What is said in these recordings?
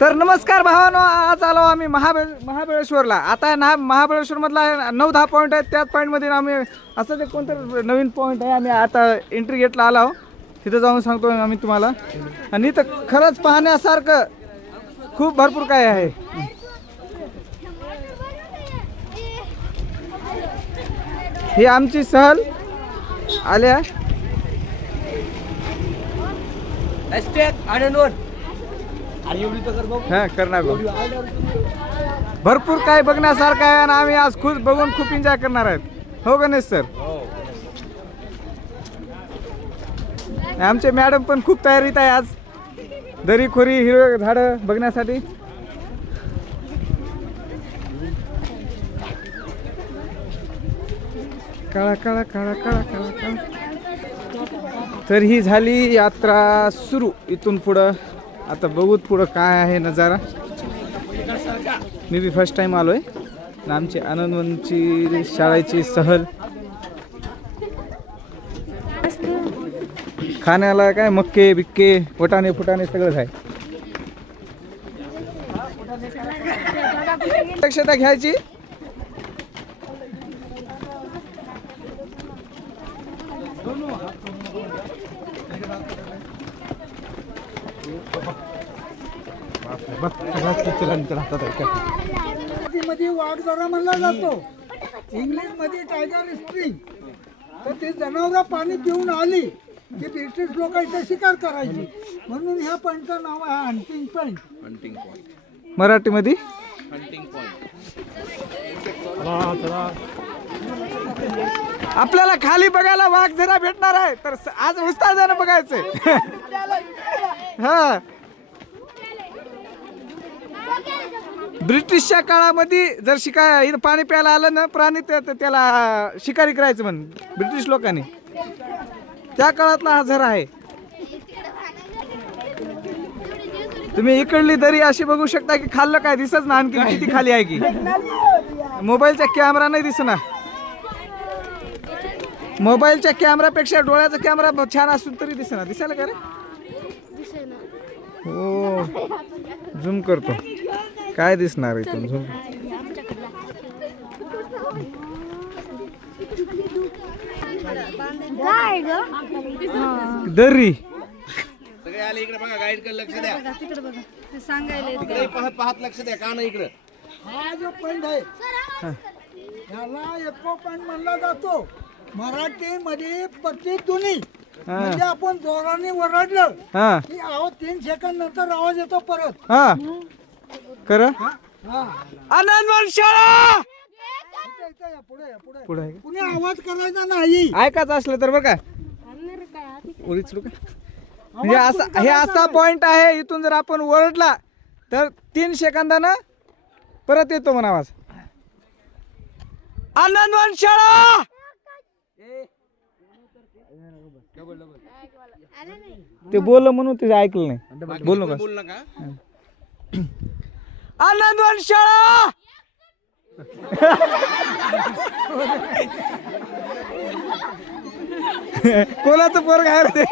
तर नमस्कार भावानो, आज आलो आम्ही महाबळेश्वरला. आता महाबळेश्वर मधला 9-10 पॉईंट आहेत. त्याच पॉईंट मध्ये आम्ही असं एक कोणतं नवीन पॉईंट आहे. आम्ही आता एंट्री गेटला आलो, तिथं जाऊन सांगतो आम्ही तुम्हाला. आणि इथं खरंच पाहण्यासारखं खूप भरपूर काय आहे. ही आमची सहल आल्या हा करणार. भरपूर काय बघण्यासारखं आहे आणि आम्ही आज खुश बघून खूप एन्जॉय करणार आहेत. हो गणेश सर? आमचे मॅडम पण खूप तयारीत आहे आज. दरीखोरी हिरवे झाडं बघण्यासाठी. काळा काळा काळा काळा काळा काळा. तर ही झाली यात्रा सुरू. इथून पुढं आता बघूत पुढं काय आहे नजारा. मी बी फर्स्ट टाइम आलोय. आमची आनंदवनची शाळेची सहल. खाण्याला काय मक्के बिक्के वटाणे फुटाणे सगळंच आहे. दक्षता घ्यायची. मध्ये वाघ म्हणला जातो, इंग्लिश मध्ये टायगर स्प्रिंग. तर ते जनावर पाणी पिऊन आली की ब्रिटिश लोक इथे शिकार करायची, म्हणून ह्या पॉइंटचं नाव आहे हंटिंग पॉइंट. हंटिंग पॉइंट मराठीमध्ये हंटिंग पॉइंट. आपल्याला खाली बघायला वाघ जरा भेटणार आहे. तर आज उस्तादानं बघायचंय. हा, ब्रिटिशच्या काळामध्ये जर इथं पाणी प्यायला आलं ना प्राणी, त्याला शिकारी करायचं म्हण ब्रिटिश लोकांनी. त्या काळातला हा झरा आहे. तुम्ही इकडली दरी अशी बघू शकता की खाल्लं काय दिसत ना, आणखी किती खाली आहे की. मोबाईलचा कॅमेरा नाही दिसना. मोबाईलच्या कॅमेरापेक्षा डोळ्याचा कॅमेरा छान असून तरी दिसना. दिसायला का रे? हो, झूम करतो. काय दिसणार इथून झूम. दरी सगळे आले इकडे बघा. गाईड कडे लक्ष द्या. तिकडे बघा, ते सांगायला इकडे पाहत लक्ष द्या. का नाही इकडे? हा जो पॉइंट आहे ह्याला एको पॉइंट म्हणला जातो. मराठीमध्ये प्रतिध्वनी म्हणजे आपण जोराने ओरडलं हा की आवाज 3 सेकंद नंतर आवाज येतो परत. हा कर. हा, आनंदवन शाळा इथे, इथे या, पुढे या, पुढे. पुढे आहे. कुणी आवाज करायचा नाही. ऐकायचं असलं तर बरं का उडीच लोक. हे असा पॉइंट आहे. इथून जर आपण ओरडला तर 3 सेकंदानं परत येतो म्हणा आवाज. आनंदवन शाळा. ते बोललं म्हणून ते ऐकलं नाही. बोल नका. बोल नका. आनंदवन शाळा. कोणाचं पोरग आहे रे ते?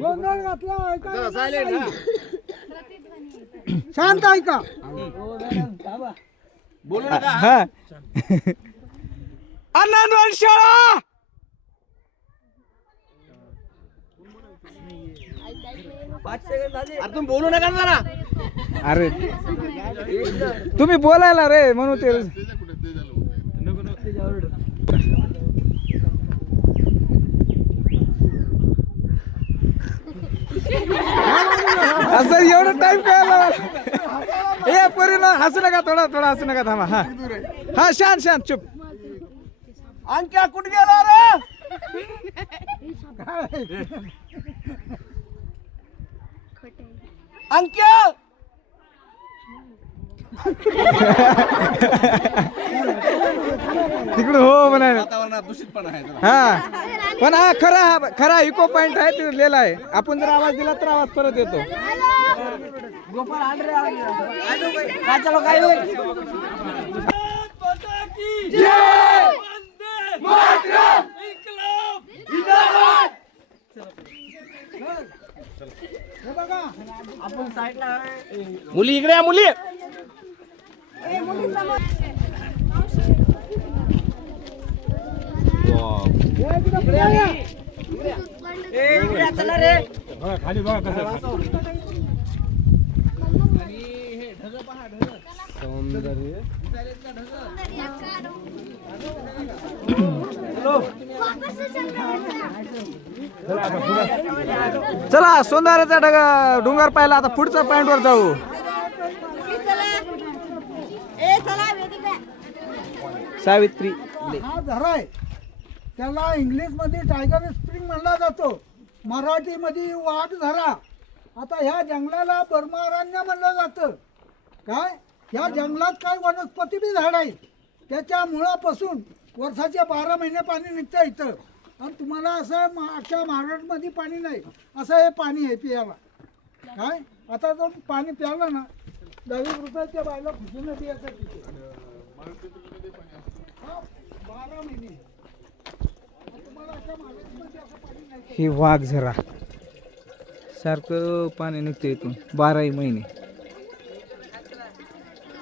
गोंधळ घातला चला, silent, हा. शांत ऐका. बोलू नका. हा. आनंदवन शाळा. अरे तुम्ही बोलू नका जरा. अरे तुम्ही बोलायला रे म्हणून ते. असं एवढं टाइम कळाला. ए परी हसू नका. थोडा हसू नका. थांबा. हा हा, शांत चुप. अंक्या कुठे गेला रे? अंक्या तिकडे हो म्हणाले. वातावरणात दूषितपणा आहे जरा. हा पण हा खरा इको पॉइंट आहे. तिथे लिहिला आहे. आपण जर आवाज दिला तर आवाज परत येतो. हे बघा मुली इकडे या मुली. चला सोंदाऱ्याचा डोंगर पाहिला. आता पुढच्या पॉइंट वर जाऊ. सावित्री हा झरा आहे, त्याला इंग्लिश मध्ये टायगर स्प्रिंग म्हणला जातो, मराठीमध्ये वाघ झरा. आता ह्या जंगलाला बर्मारण्य म्हणलं जातं. काय ह्या जंगलात काय वनस्पती बी झाड आहेत, त्याच्या मुळापासून वर्षाचे 12 महिने पाणी निघतं इथं. आणि तुम्हाला असं अख्ख्या महाराष्ट्रामध्ये पाणी नाही, असं हे पाणी आहे पियाला. काय आता जर पाणी प्यालं ना 10 रुपयाच्या बायला खुशी नदी असं तिथे 12 महिने. तुम्हाला अख्ख्या महाराष्ट्रामध्ये असं पाणी नाही. ही वाघ झरा सारखं पाणी निघतं इथून 12 महिने.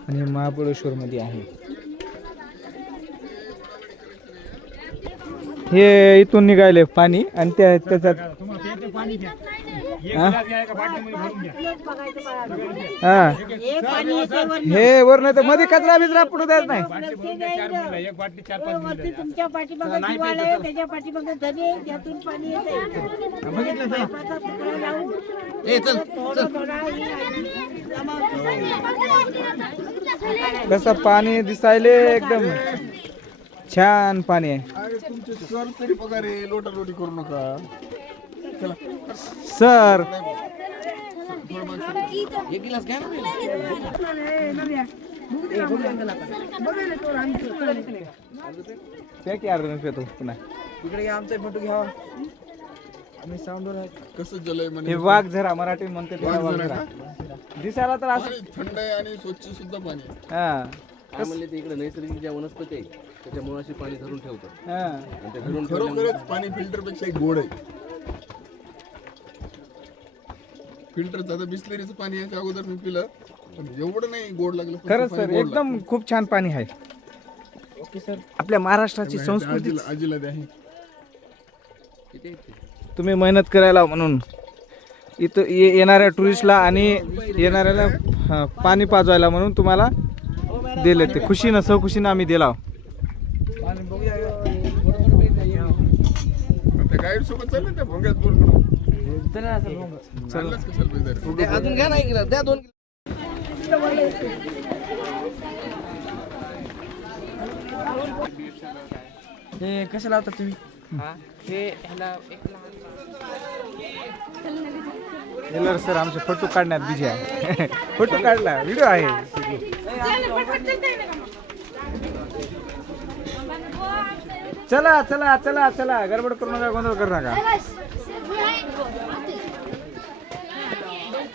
आणि महाबळेश्वर मध्ये आहे. हे इथून निघाले पाणी आणि त्याच्यात हा हे वर नाही तर मध्ये कचरा बिचरा पडू द्यायच नाही. तुमच्या पाठीमागे दिवाळ आहे, त्याच्या पाठीमागे धनी आहे, त्यातून पाणी कसं पाणी दिसायले एकदम छान पाणी आहे. अरे तुमचे सर तरी पगार आहे, लोटालोटी करू नका. सर एक गिलास घ्या ना. काय की अर्धा पेतो पुन्हा. इकडे या, आमचा फोटो घ्या. आम्ही साऊंडवर आहे. कसं जलय म्हणे. हे वाघ झरा मराठी म्हणते त्याला वाघ वाघ झरा झरा. दिसायला तर असं पाणी थंड आहे आणि स्वच्छ सुद्धा पाणी आहे. हा काय म्हणले ते इकडे नैसर्गिक ज्या वनस्पती आहे त्याच्या मुळाशी पाणी धरून ठेवतात हा आणि ते धरून खरोखरच पाणी फिल्टर पेक्षा एक गोड आहे. फिल्टरचं आता बिस्लरीचं पाणी याच्या अगोदर मी पिलं पण एवढं नाही गोड लागलं. पण खरंच ते सर पाणी गोड एकदम खूप छान पाणी आहे. ओके सर आपल्या महाराष्ट्राची लागलं. संस्कृती आजीला द्या हे. किती आहेत ते? तुम्ही मेहनत करायला म्हणून इथं येणाऱ्या टुरिस्टला आणि येणाऱ्याला पाणी पाजवायला म्हणून तुम्हाला दिले. ते खुशीनं सहखुशीनं आम्ही दिला. त्या गाईड सोबत चालले त्या भोंग्यात बोल म्हणून. चाललंच कशाला पाहिजे? अजून घ्या नाही गिलास द्या 2. हे कसं लावता तुम्ही? सर आमचे फोटो काढण्यात बिझी आहे. फोटो काढला व्हिडिओ आहे. चला चला चला चला गडबड करू नका, गोंधळ करू नका.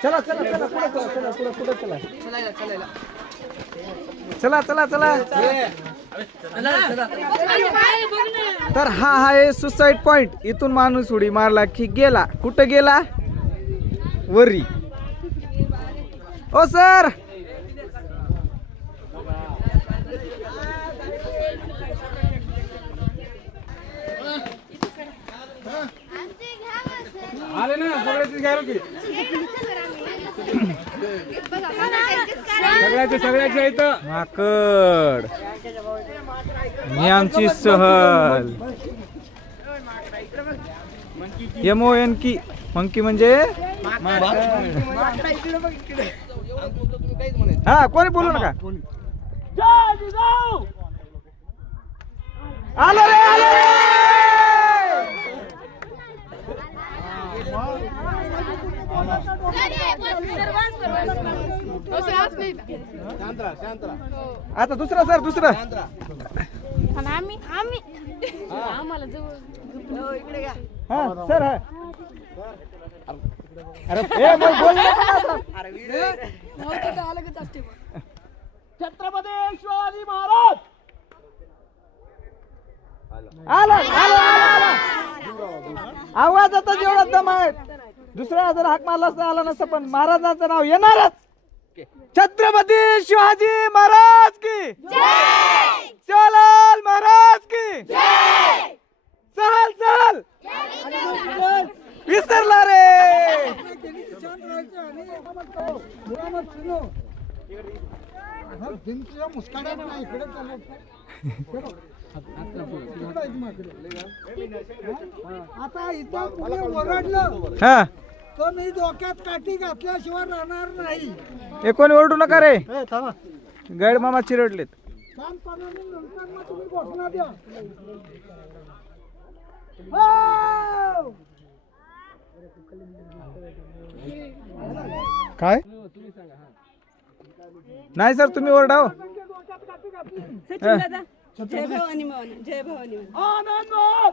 चला चला चला पुढे चला, चला पुढे चला. चला चला चला. तर हा आहे सुसाईड पॉइंट. इथून माणूस उडी मारला की गेला. कुठं गेला? वरी. ओ सर आले ना सगळ्याची घ्या की. सगळ्याच्या इथं माकड मी आमची सहल. MON की मंकी म्हणजे हा कोणी बोलू नका. आलो रे आलो रे. आता दुसरा सर दुसरा. आम्हाला जवळ हा सर हा. अरे ए बोल बोल ना. छत्रपती शिवाजी महाराज. आला आला आला. आवाज आता जेवढा दम आहे दुसऱ्या जर हाक मारला असता आला नसतं, पण महाराजांचं नाव येणारच. छत्रपती शिवाजी महाराज की शिवलाल महाराज की चल चल विसरला रे. केली की छान राहायचं आणि मुलामत सुनो. भिंतीच्या मुस्काड्यात नाही इकडे चालत. आता इथं कुणी ओरडलं हा तर मी डोक्यात काठी घातल्याशिवाय राहणार नाही. हे कोणी ओरडू नका रे. गैड मामा चिरडलेत. शांतपणाने नंतर मग तुम्ही घोषणा द्या. हो! काय नाही सर तुम्ही ओरडा हो. सचिन दादा जय भवानी मावना, जय भवानी मावना.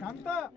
थांबता.